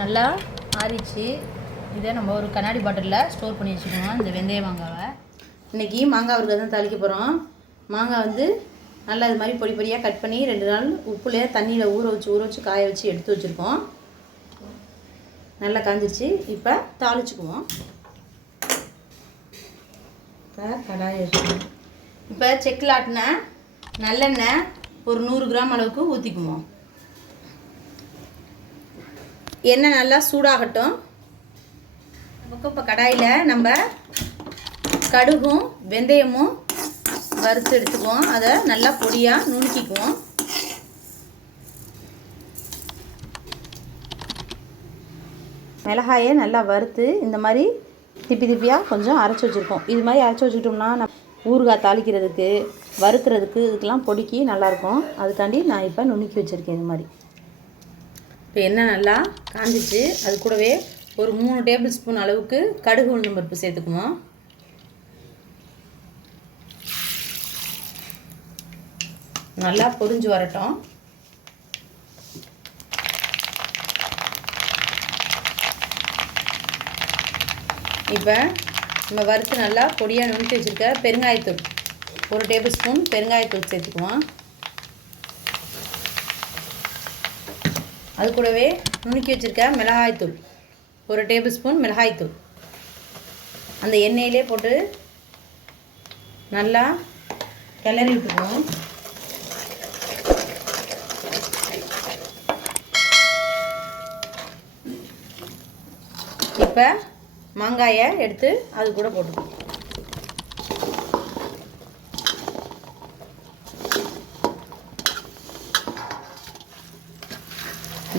நல்லா ஆறிச்சு. இதை நம்ம ஒரு கண்ணாடி பாட்டிலில் ஸ்டோர் பண்ணி வச்சுக்கணும். இந்த வெந்தய மாங்காவை இன்றைக்கி மாங்காய் ஊறுகாய் தான் தாளிக்க போகிறோம். மாங்காய் வந்து நல்லா இது மாதிரி பொடி பொடியாக கட் பண்ணி 2 நாள் உப்புலேயே தண்ணியில் ஊற வச்சு காய வச்சு எடுத்து வச்சுருக்கோம். நல்லா காஞ்சிருச்சு. இப்போ தாளிச்சுக்குவோம். இப்போ கடாயை வச்சுக்கணும். இப்போ செக்கில் ஆட்டின நல்லெண்ணெய் ஒரு 100 கிராம் அளவுக்கு ஊற்றிக்குவோம். எண்ணெய் நல்லா சூடாகட்டும். இப்போ கடாயில் நம்ம கடுகும் வெந்தயமும் வறுத்து எடுத்துக்குவோம். அதை நல்லா பொடியாக நுணுக்கிக்குவோம். மிளகாயை நல்லா வறுத்து இந்த மாதிரி திப்பியாக கொஞ்சம் அரைச்சி வச்சுருக்கோம். இது மாதிரி அரைச்சி வச்சுக்கிட்டோம்னா ஊறுகாய் தாளிக்கிறதுக்கு வறுக்கிறதுக்கு இதுக்கெல்லாம் பொடிக்கு நல்லாயிருக்கும். அதுக்காண்டி நான் இப்போ நுணுக்கி வச்சுருக்கேன். இது மாதிரி இப்போ எண்ணெய் நல்லா காஞ்சிச்சு. அது கூடவே ஒரு 3 டேபிள் ஸ்பூன் அளவுக்கு கடுகு உளுந்தம் பருப்பு சேர்த்துக்குவோம். நல்லா பொரிஞ்சு வரட்டும். இப்போ நம்ம வறுத்து நல்லா பொடியாக நுணுக்கி வச்சுருக்க பெருங்காயத்தூள் 1 டேபிள் ஸ்பூன் பெருங்காயத்தூள் சேர்த்துக்குவோம். அது கூடவே நுணுக்கி வச்சுருக்க மிளகாய்த்தூள் 1 டேபிள் ஸ்பூன் மிளகாய்த்தூள் அந்த எண்ணெயிலே போட்டு நல்லா கிளறி விட்டுக்குவோம். இப்போ மாங்காயை எடுத்து அது கூட போட்டுக்குவோம்.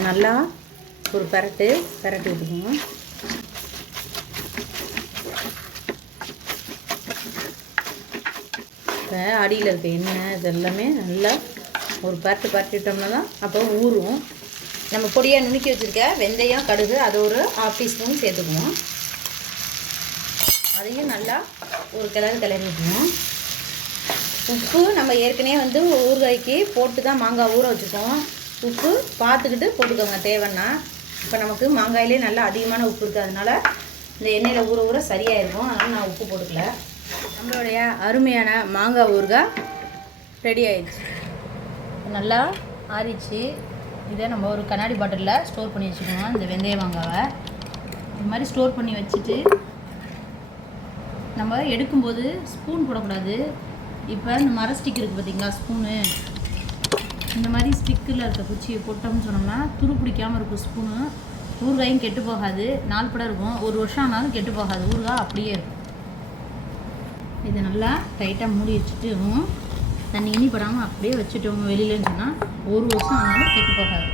நல்லா ஒரு பரட்டி விட்டுக்குவோம். இப்போ அடியில் இருக்க எண்ணெய் இதெல்லாமே நல்லா ஒரு பரட்டிட்டோம்னா தான் அப்போ ஊறும். நம்ம பொடியாக நுணுக்கி வச்சுருக்க வெந்தயம் கடுகு அதை ஒரு 1/2 டீஸ்பூன் சேர்த்துக்குவோம். அதையும் நல்லா ஒரு கிளறி விட்டுருவோம். உப்பு நம்ம ஏற்கனவே வந்து ஊறுகாய்க்கு போட்டு தான் மாங்காய் ஊற வச்சுருக்கோம். உப்பு பார்த்துக்கிட்டு போட்டுக்கோங்க தேவைன்னா. இப்போ நமக்கு மாங்காயிலே நல்லா அதிகமான உப்பு இருக்குது. அதனால் இந்த எண்ணெயில் ஊற சரியாக இருக்கும். அதனால் நான் உப்பு போட்டுக்கல. நம்மளுடைய அருமையான மாங்காய் ஊறுகாய் ரெடி ஆயிடுச்சு. நல்லா ஆறிச்சு. இதை நம்ம ஒரு கண்ணாடி பாட்டிலில் ஸ்டோர் பண்ணி வச்சுக்கணும். இந்த வெந்தய மாங்காவை இது மாதிரி ஸ்டோர் பண்ணி வச்சுட்டு நம்ம எடுக்கும்போது ஸ்பூன் போடக்கூடாது. இப்போ இந்த மர ஸ்டிக் இருக்குது பார்த்திங்களா, ஸ்பூனு இந்த மாதிரி ஸ்டிக்கில் இருக்க குச்சியை போட்டோம்னு சொன்னோம்னா துரு பிடிக்காமல் இருக்கும். ஸ்பூனு ஊறுகாயும் கெட்டு போகாது. 4 படம் இருக்கும். 1 வருஷம் ஆனாலும் கெட்டு போகாது. ஊறுகாய் அப்படியே இருக்கும். இதை நல்லா டைட்டாக மூடி வச்சுட்டு தண்ணி படாமல் அப்படியே வச்சுட்டோம் வெளியிலன்னு சொன்னால் 1 வருஷம் ஆனாலும் கெட்டு போகாது.